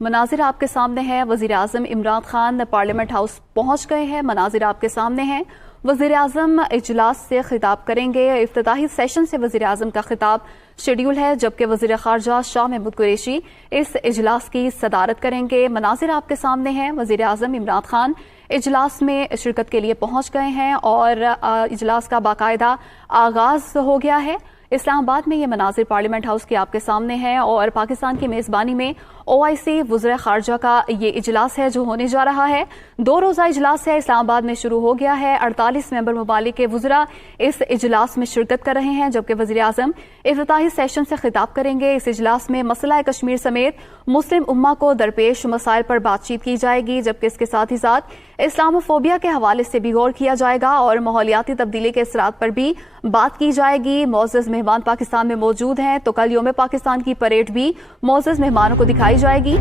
मनाजिर आपके सामने है। वजीर आजम इमरान खान पार्लियामेंट हाउस पहुंच गए हैं। मनाजिर आपके सामने हैं। वजीर आजम इजलास से खिताब करेंगे। इफ्तिताही सेशन से वजीर आजम का खिताब शेड्यूल है, जबकि वजीर खारजा शाह महमूद कुरैशी इस इजलास की सदारत करेंगे। मनाजिर आपके सामने हैं। वजीर आजम इमरान खान इजलास में शिरकत के लिए पहुंच गए हैं और इजलास का बाकायदा आगाज हो गया है। इस्लामाबाद में ये मनाजिर पार्लियामेंट हाउस के आपके सामने हैं और पाकिस्तान की मेज़बानी में OIC वज़ीर ख़ारजा का ये इजलास है जो होने जा रहा है। 2 रोज़ा इजलास है, इस्लामाबाद में शुरू हो गया है। 48 मेंबर ममालिक के वज़रा इस इजलास में शिरकत कर रहे हैं, जबकि वज़ीर आज़म इफ्तिताही सेशन से खिताब करेंगे। इस इजलास में मसला कश्मीर समेत मुस्लिम उम्मा को दरपेश मसाइल पर बातचीत की जाएगी, जबकि इसके साथ ही साथ इस्लामोफोबिया के हवाले से भी गौर किया जाएगा और माहौलियाती तब्दीली के असरात पर भी बात की जाएगी। मोअज़्ज़ज़ मेहमान पाकिस्तान में मौजूद हैं, तो कल यौम पाकिस्तान की परेड भी मोअज़्ज़ज़ मेहमानों को दिखाई जाएगी।